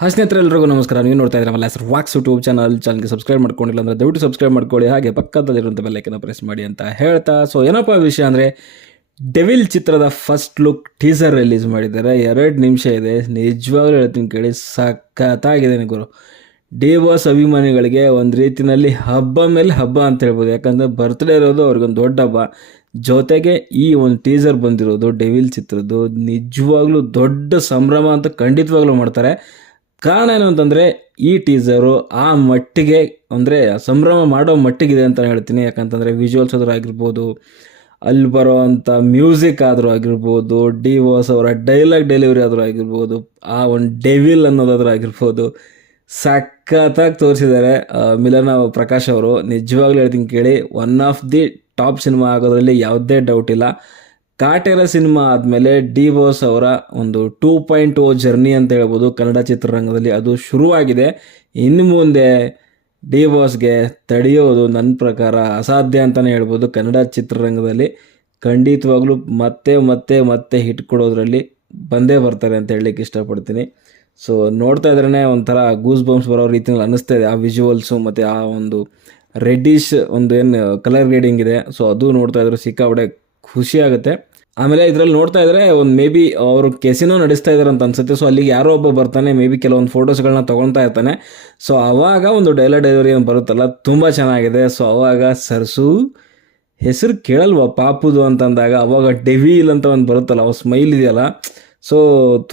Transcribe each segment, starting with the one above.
ಸ್ನೇಹಿತರೆ ಎಲ್ರಿಗೂ ನಮಸ್ಕಾರ. ನೀವು ನೋಡ್ತಾ ಇದ್ರೆ ನಮ್ಮ ಹೆಸರು ವಾಕ್ಸ್ ಯೂಟ್ಯೂಬ್ ಚಾನಲ್ಗೆ ಸಬ್ಸ್ಕ್ರೈಬ್ ಮಾಡ್ಕೊಂಡಿಲ್ಲ ಅಂದರೆ ದಯವಿಟ್ಟು ಸಬ್ಸ್ಕ್ರೈಬ್ ಮಾಡ್ಕೊಳ್ಳಿ, ಹಾಗೆ ಪಕ್ಕದಲ್ಲಿರುವಂಥ ಬೆಲ್ಲೈಕನ್ನು ಪ್ರೆಸ್ ಮಾಡಿ ಅಂತ ಹೇಳ್ತಾ, ಸೊ ಏನಪ್ಪ ವಿಷಯ ಅಂದರೆ ಡೆವಿಲ್ ಚಿತ್ರದ ಫಸ್ಟ್ ಲುಕ್ ಟೀಸರ್ ರಿಲೀಸ್ ಮಾಡಿದ್ದಾರೆ. 2 ನಿಮಿಷ ಇದೆ. ನಿಜವಾಗ್ಲೂ ಹೇಳ್ತೀನಿ ಕೇಳಿ, ಸಖತ್ತಾಗಿದೆ ಗುರು. ಡಿ ಬಾಸ್ ಅಭಿಮಾನಿಗಳಿಗೆ ಒಂದು ರೀತಿಯಲ್ಲಿ ಹಬ್ಬ ಮೇಲೆ ಹಬ್ಬ ಅಂತ ಹೇಳ್ಬೋದು. ಯಾಕಂದರೆ ಬರ್ತ್ಡೇ ಇರೋದು ಅವ್ರಿಗೊಂದು ದೊಡ್ಡ ಹಬ್ಬ, ಜೊತೆಗೆ ಈ ಒಂದು ಟೀಸರ್ ಬಂದಿರೋದು ಡೆವಿಲ್ ಚಿತ್ರದ್ದು ನಿಜವಾಗ್ಲೂ ದೊಡ್ಡ ಸಂಭ್ರಮ ಅಂತ ಖಂಡಿತವಾಗ್ಲೂ ಮಾಡ್ತಾರೆ. ಕಾರಣ ಏನು ಅಂತಂದರೆ ಈ ಟೀಸರು ಆ ಮಟ್ಟಿಗೆ ಅಂದರೆ ಸಂಭ್ರಮ ಮಾಡೋ ಮಟ್ಟಿಗಿದೆ ಅಂತ ಹೇಳ್ತೀನಿ. ಯಾಕಂತಂದರೆ ವಿಜುವಲ್ಸ್ ಆದರೂ ಆಗಿರ್ಬೋದು, ಅಲ್ಲಿ ಬರೋ ಅಂಥ ಮ್ಯೂಸಿಕ್ ಆದರೂ ಆಗಿರ್ಬೋದು, ಡಿ ಬಾಸ್ ಅವರ ಡೈಲಾಗ್ ಡೆಲಿವರಿ ಆದರೂ ಆಗಿರ್ಬೋದು, ಆ ಒಂದು ಡೆವಿಲ್ ಅನ್ನೋದಾದ್ರೂ ಆಗಿರ್ಬೋದು, ಸಖತ್ತಾಗಿ ತೋರಿಸಿದ್ದಾರೆ ಮಿಲನ ಪ್ರಕಾಶ್ ಅವರು. ನಿಜವಾಗ್ಲೂ ಹೇಳ್ತೀನಿ ಕೇಳಿ, one of the top cinema ಆಗೋದ್ರಲ್ಲಿ ಯಾವುದೇ ಡೌಟ್ ಇಲ್ಲ. ಕಾಟೇರ ಸಿನಿಮಾ ಆದಮೇಲೆ ಡಿ ಬಾಸ್ ಅವರ ಒಂದು 2.0 ಜರ್ನಿ ಅಂತ ಹೇಳ್ಬೋದು ಕನ್ನಡ ಚಿತ್ರರಂಗದಲ್ಲಿ, ಅದು ಶುರುವಾಗಿದೆ. ಇನ್ನು ಮುಂದೆ ಡಿ ಬಾಸ್ಗೆ ತಡೆಯೋದು ನನ್ನ ಪ್ರಕಾರ ಅಸಾಧ್ಯ ಅಂತಲೇ ಹೇಳ್ಬೋದು. ಕನ್ನಡ ಚಿತ್ರರಂಗದಲ್ಲಿ ಖಂಡಿತವಾಗ್ಲೂ ಮತ್ತೆ ಮತ್ತೆ ಮತ್ತೆ ಹಿಟ್ ಕೊಡೋದ್ರಲ್ಲಿ ಬಂದೇ ಬರ್ತಾರೆ ಅಂತ ಹೇಳಲಿಕ್ಕೆ ಇಷ್ಟಪಡ್ತೀನಿ. ಸೊ ನೋಡ್ತಾ ಇದ್ರೇ ಒಂಥರ ಗೂಸ್ ಬಂಪ್ಸ್ ಬರೋ ರೀತಿಯಲ್ಲಿ ಅನ್ನಿಸ್ತಾ ಇದೆ. ಆ ವಿಜುವಲ್ಸು ಮತ್ತು ಆ ಒಂದು ರೆಡ್ಡಿಶ್ ಒಂದು ಏನು ಕಲರ್ ಗ್ರೇಡಿಂಗ್ ಇದೆ, ಸೊ ಅದು ನೋಡ್ತಾ ಇದ್ರೆ ಸಿಕ್ಕಾಪಟ್ಟೆ ಖುಷಿ ಆಗುತ್ತೆ. ಆಮೇಲೆ ಇದರಲ್ಲಿ ನೋಡ್ತಾ ಇದ್ರೆ ಒಂದು ಮೇ ಬಿ ಅವರು ಕೆಸಿನೋ ನಡೆಸ್ತಾ ಇದ್ದಾರೆ ಅಂತ ಅನ್ಸುತ್ತೆ. ಸೊ ಅಲ್ಲಿಗೆ ಯಾರೋ ಒಬ್ಬ ಬರ್ತಾನೆ, ಮೇ ಬಿ ಕೆಲವೊಂದು ಫೋಟೋಸ್ಗಳನ್ನ ತೊಗೊಳ್ತಾ ಇರ್ತಾನೆ. ಸೊ ಅವಾಗ ಒಂದು ಡೈಲಾಗ್ ಡೆಲಿವರಿ ಏನು ಬರುತ್ತಲ್ಲ, ತುಂಬ ಚೆನ್ನಾಗಿದೆ. ಸೊ ಅವಾಗ ಸರ್ಸು ಹೆಸರು ಕೇಳಲ್ವ ಪಾಪುದು ಅಂತಂದಾಗ ಅವಾಗ ಡೆವಿಲ್ ಅಂತ ಒಂದು ಬರುತ್ತಲ್ಲ, ಅವ ಸ್ಮೈಲ್ ಇದೆಯಲ್ಲ, ಸೊ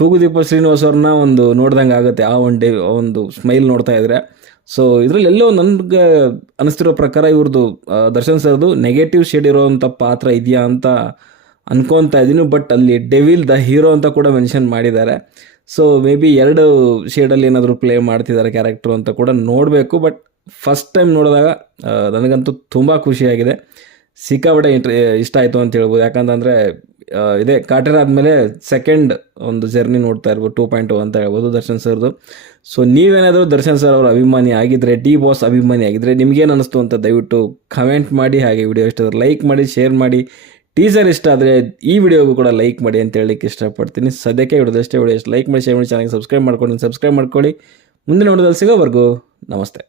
ತೂಗುದೀಪ ಶ್ರೀನಿವಾಸ್ ಅವ್ರನ್ನ ಒಂದು ನೋಡ್ದಂಗೆ ಆಗುತ್ತೆ ಆ ಒಂದು ಸ್ಮೈಲ್ ನೋಡ್ತಾ ಇದ್ರೆ. ಸೊ ಇದರಲ್ಲಿ ಎಲ್ಲೋ ನನಗೆ ಅನಿಸ್ತಿರೋ ಪ್ರಕಾರ ಇವ್ರದ್ದು ದರ್ಶನ್ ಸರ್ದು ನೆಗೆಟಿವ್ ಶೇಡ್ ಇರೋವಂಥ ಪಾತ್ರ ಇದೆಯಾ ಅಂತ ಅನ್ಕೊತಾ ಇದ್ದೀನಿ. ಬಟ್ ಅಲ್ಲಿ ಡೆವಿಲ್ ದ ಹೀರೋ ಅಂತ ಕೂಡ ಮೆನ್ಷನ್ ಮಾಡಿದ್ದಾರೆ. ಸೊ ಮೇ ಬಿ 2 ಶೇಡಲ್ಲಿ ಏನಾದರೂ ಪ್ಲೇ ಮಾಡ್ತಿದ್ದಾರೆ ಕ್ಯಾರೆಕ್ಟ್ರು ಅಂತ ಕೂಡ ನೋಡಬೇಕು. ಬಟ್ ಫಸ್ಟ್ ಟೈಮ್ ನೋಡಿದಾಗ ನನಗಂತೂ ತುಂಬ ಖುಷಿಯಾಗಿದೆ, ಸಿಕ್ಕಾಪಟ್ಟೆ ಇಷ್ಟ ಆಯಿತು ಅಂತ ಹೇಳ್ಬೋದು. ಯಾಕಂತಂದರೆ ಇದೇ ಕಾಟೇರ ಆದಮೇಲೆ ಸೆಕೆಂಡ್ ಒಂದು ಜರ್ನಿ ನೋಡ್ತಾ ಇರ್ಬೋದು, 2.0 ಅಂತ ಹೇಳ್ಬೋದು ದರ್ಶನ್ ಸರ್ದು. ಸೊ ನೀವೇನಾದರೂ ದರ್ಶನ್ ಸರ್ ಅವರ ಅಭಿಮಾನಿ ಆಗಿದ್ದರೆ, ಡಿ ಬಾಸ್ ಅಭಿಮಾನಿ ಆಗಿದ್ದರೆ, ನಿಮಗೇನು ಅನ್ನಿಸ್ತು ಅಂತ ದಯವಿಟ್ಟು ಕಮೆಂಟ್ ಮಾಡಿ. ಹಾಗೆ ವಿಡಿಯೋ ಇಷ್ಟ ಆದರೆ ಲೈಕ್ ಮಾಡಿ, ಶೇರ್ ಮಾಡಿ. ಟೀಸರ್ ಇಷ್ಟ ಆದರೆ ಈ ವಿಡಿಯೋಗೂ ಕೂಡ ಲೈಕ್ ಮಾಡಿ ಅಂತ ಹೇಳಲಿಕ್ಕೆ ಇಷ್ಟಪಡ್ತೀನಿ. ಸದ್ಯಕ್ಕೆ ವಿಡಿಯೋದಷ್ಟೇ. ವಿಡಿಯೋ ಇಷ್ಟ ಲೈಕ್ ಮಾಡಿ, ಶೇರ್ ಮಾಡಿ, ಚಾನಲ್ಗೆ ಸಬ್ಸ್ಕ್ರೈಬ್ ಮಾಡ್ಕೊಳ್ಳಿ. ಮುಂದಿನ ವಿಡಿಯೋದಲ್ಲಿ ಸಿಗೋವರೆಗೂ ನಮಸ್ತೆ.